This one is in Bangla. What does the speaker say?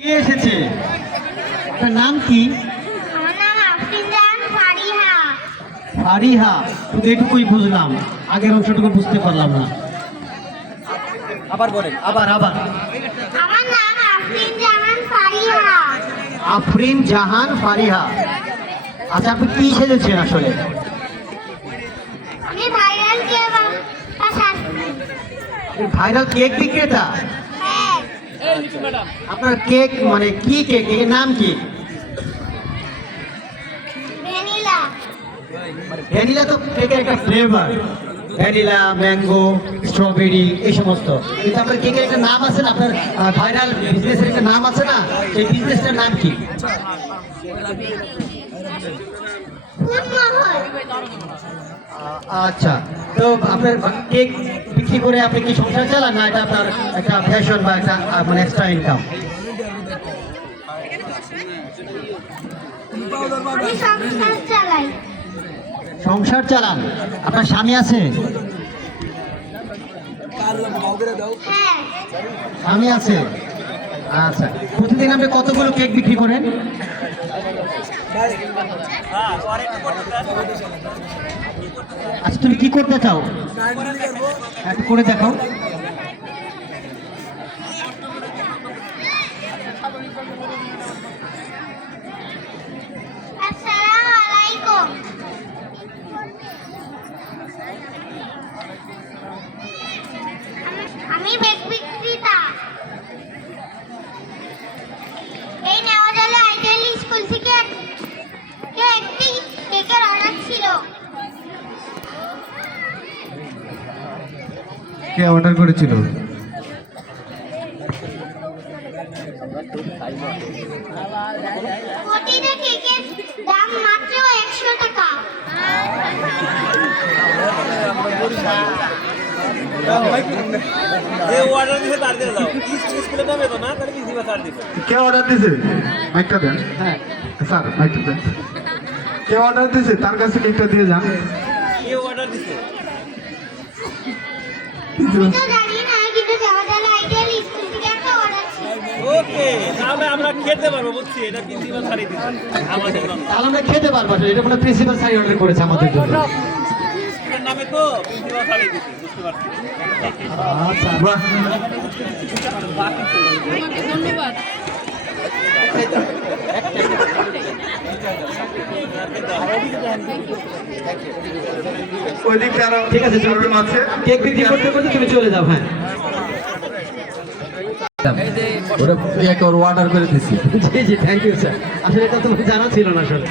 কে এসেছে? আপনার নাম কি? আমার নাম আফরিন জাহান ফারিহা। ফারিহা, শুধু এটুকুই বুঝলাম, আগের অংশটুকু বুঝতে পারলাম না। আবার বলেন, আবার। আমার নাম আফরিন জাহান ফারিহা। আফরিন জাহান ফারিহা। আচ্ছা, আপনি কি সেজেছেন আসলে? আমি ভাইরাল কেক ভাইরাল কেক বিক্রেতা? হ্যাঁ, আপনার কেক মানে কি কেক, এর নাম কি? ভ্যানিলা। ভ্যানিলা তো কেকের একটা ফ্লেভার, ভ্যানিলা, ম্যাঙ্গো, স্ট্রবেরি এই সমস্ত। কিন্তু আপনার কেকের একটা নাম আছে না, আপনার ভাইরাল বিজনেসের একটা নাম আছে না, সেই বিজনেসটার নাম কি? ফুটমহল। আচ্ছা, তো আপনার কেক বিক্রি করে আপনি কি সংসার চালান, না এটা আপনার একটা ফ্যাশন বা একটা মানে এক্সট্রা ইনকাম? আমি সংসার চালাই। সংসার চালান। আপনার স্বামী আছে? হ্যাঁ, স্বামী আছে। আচ্ছা, প্রতিদিন আপনি কতগুলো কেক বিক্রি করেন? আচ্ছা, তুমি কি করতে চাও? একটু করে দেখাও। আসসালামু আলাইকুম। আমি বেক বিক্রেতা। এই নেওয়াজালে আইডিয়াল স্কুল থেকে একটি কেকের অর্ডার ছিল। কে অর্ডার করেছিল? প্রতিটা কেকের দাম মাত্র 100 টাকা। কে অর্ডার দিছে? মাইকটা দেন। হ্যাঁ, স্যার মাইকটা দেন। কে অর্ডার দিছে তার কাছে কেকটা দিয়ে যান। আমি তো জানি না, কিন্তু নেওয়াজালে আইডিয়াল স্কুল থেকে একটা অর্ডার ছিল। ওকে, তাহলে আমরা খেতে পারবো, বুঝছি এটা প্রিন্সিপাল ছাড়িয়ে দিচ্ছে আমাদের জন্য। তাহলে আমরা খেতে পারবো আসলে, এটা কোনো প্রিন্সিপাল স্যার অর্ডার করেছে আমাদের জন্য। স্কুলের নামে তো প্রিন্সিপাল ছাড়িয়ে দিচ্ছে, বুঝতে পারছি। আচ্ছা, বাহ, ওই দিকটা আরো ঠিক আছে, প্রবলেম আছে। কেক বিক্রি করতে করতে তুমি চলে যাও। হ্যাঁ, ওটা অর্ডার করে দিছি। জি জি, থ্যাংক ইউ স্যার। আসলে এটা তো জানা ছিল না আসলে।